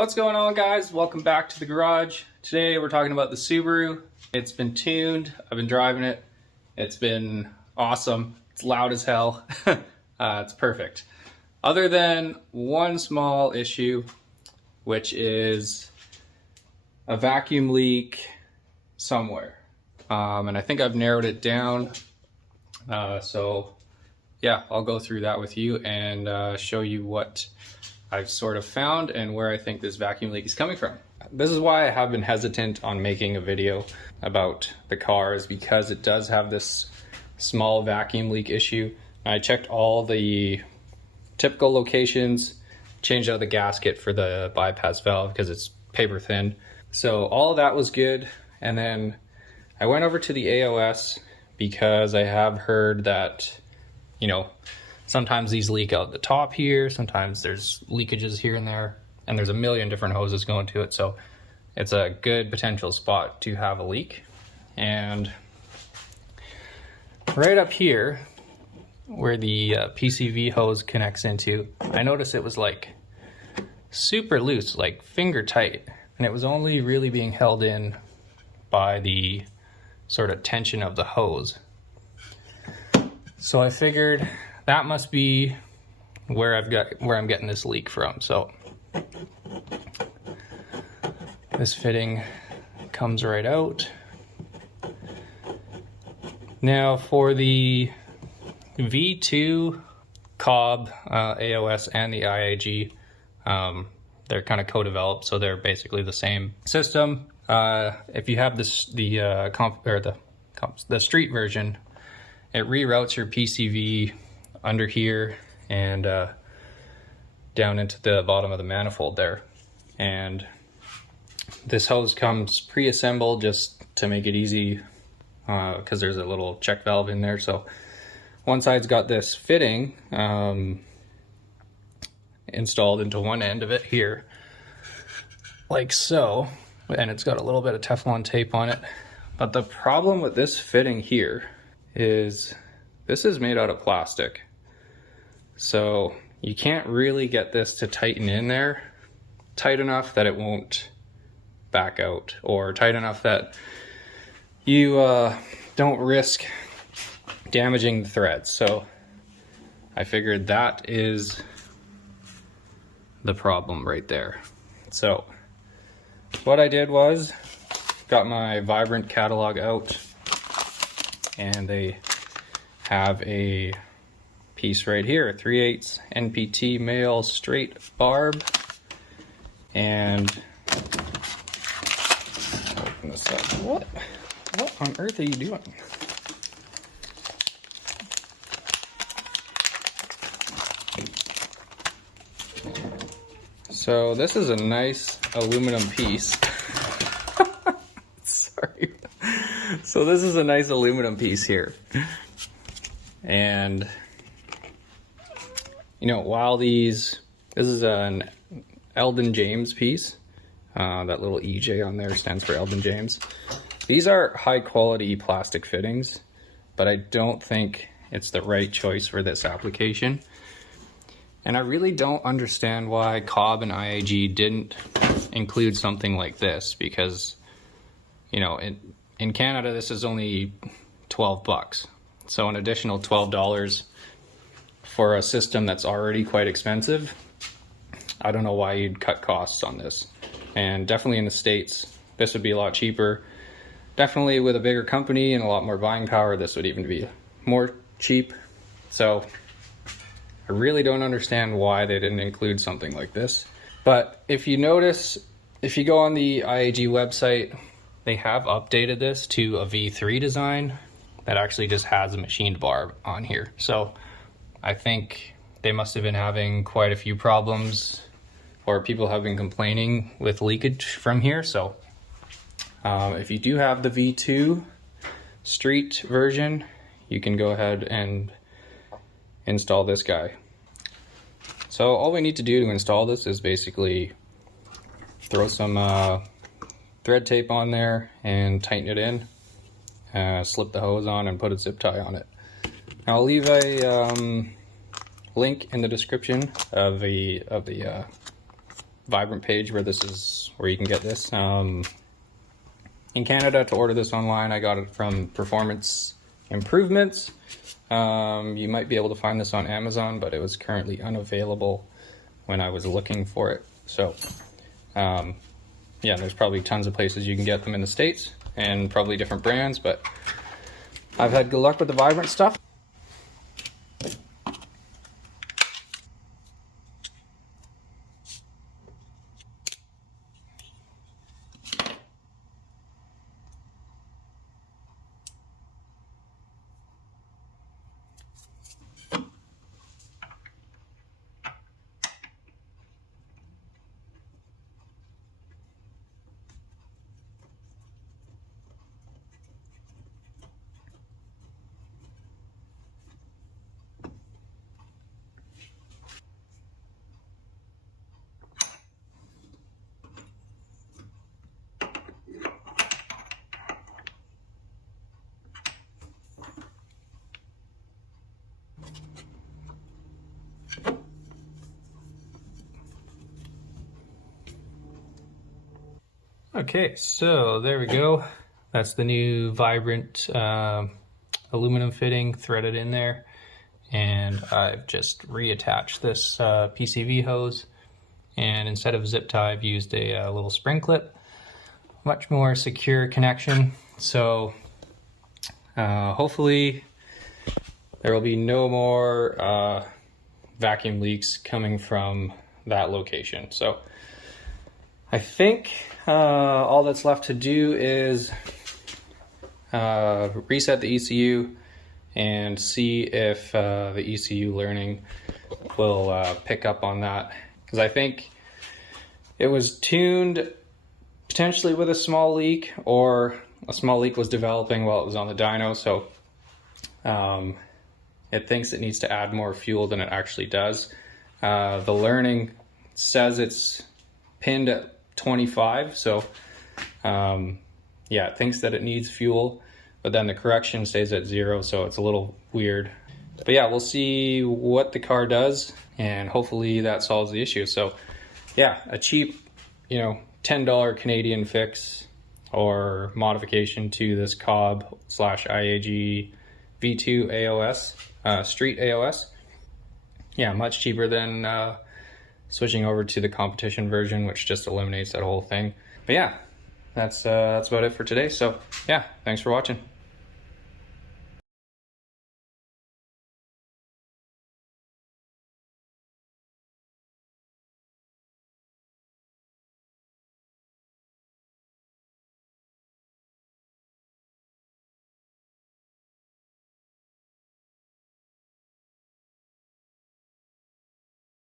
What's going on, guys? Welcome back to the garage. Today we're talking about the Subaru. It's been tuned. I've been driving it. It's been awesome. It's loud as hell. It's perfect. Other than one small issue, which is a vacuum leak somewhere. And I think I've narrowed it down. So yeah, I'll go through that with you and show you what I've sort of found and where I think this vacuum leak is coming from. This is why I have been hesitant on making a video about the car, is because it does have this small vacuum leak issue. I checked all the typical locations, changed out the gasket for the bypass valve because it's paper thin. So all of that was good. And then I went over to the AOS because I have heard that, you know, sometimes these leak out the top here, sometimes there's leakages here and there, and there's a million different hoses going to it, so it's a good potential spot to have a leak. And right up here, where the PCV hose connects into, I noticed it was like super loose, like finger tight, and it was only really being held in by the sort of tension of the hose. So I figured that must be where I'm getting this leak from. So this fitting comes right out. Now for the V2 Cobb AOS and the IAG, they're kind of co-developed, so they're basically the same system. If you have the street version, it reroutes your PCV under here and down into the bottom of the manifold there. And this hose comes pre-assembled just to make it easy, because there's a little check valve in there. So one side's got this fitting installed into one end of it here, like so, and it's got a little bit of Teflon tape on it. But the problem with this fitting here is this is made out of plastic. So you can't really get this to tighten in there tight enough that it won't back out, or tight enough that you don't risk damaging the threads. So I figured that is the problem right there. So what I did was got my Vibrant catalog out, and they have a piece right here, 3/8 NPT male straight barb. And open this up. What on earth are you doing? So this is a nice aluminum piece. Sorry. So this is a nice aluminum piece here. And you know, while this is an Eldon James piece, that little EJ on there stands for Eldon James. These are high quality plastic fittings, but I don't think it's the right choice for this application. And I really don't understand why Cobb and IAG didn't include something like this, because, you know, in Canada, this is only 12 bucks. So an additional $12 for a system that's already quite expensive. I don't know why you'd cut costs on this. And definitely in the States, this would be a lot cheaper. Definitely with a bigger company and a lot more buying power, this would even be more cheap. So I really don't understand why they didn't include something like this. But if you notice, if you go on the IAG website, they have updated this to a V3 design that actually just has a machined barb on here. So I think they must have been having quite a few problems, or people have been complaining with leakage from here. So if you do have the V2 street version, you can go ahead and install this guy. So all we need to do to install this is basically throw some thread tape on there and tighten it in, slip the hose on and put a zip tie on it. I'll leave a link in the description of the Vibrant page where you can get this. In Canada, to order this online, I got it from Performance Improvements. You might be able to find this on Amazon, but it was currently unavailable when I was looking for it. So yeah, there's probably tons of places you can get them in the States and probably different brands, but I've had good luck with the Vibrant stuff. Okay, so there we go. That's the new Vibrant aluminum fitting threaded in there. And I've just reattached this PCV hose. And instead of zip tie, I've used a little spring clip. Much more secure connection. So hopefully there will be no more vacuum leaks coming from that location. So I think all that's left to do is reset the ECU and see if the ECU learning will pick up on that. Because I think it was tuned potentially with a small leak, or a small leak was developing while it was on the dyno. So it thinks it needs to add more fuel than it actually does. The learning says it's pinned at 25, so yeah, it thinks that it needs fuel, but then the correction stays at 0, so it's a little weird. But yeah, we'll see what the car does, and hopefully that solves the issue. So yeah, a cheap, $10 Canadian fix or modification to this Cobb / IAG V2 AOS, Street AOS. Yeah, much cheaper than switching over to the competition version, which just eliminates that whole thing. But yeah, that's about it for today. So yeah, thanks for watching.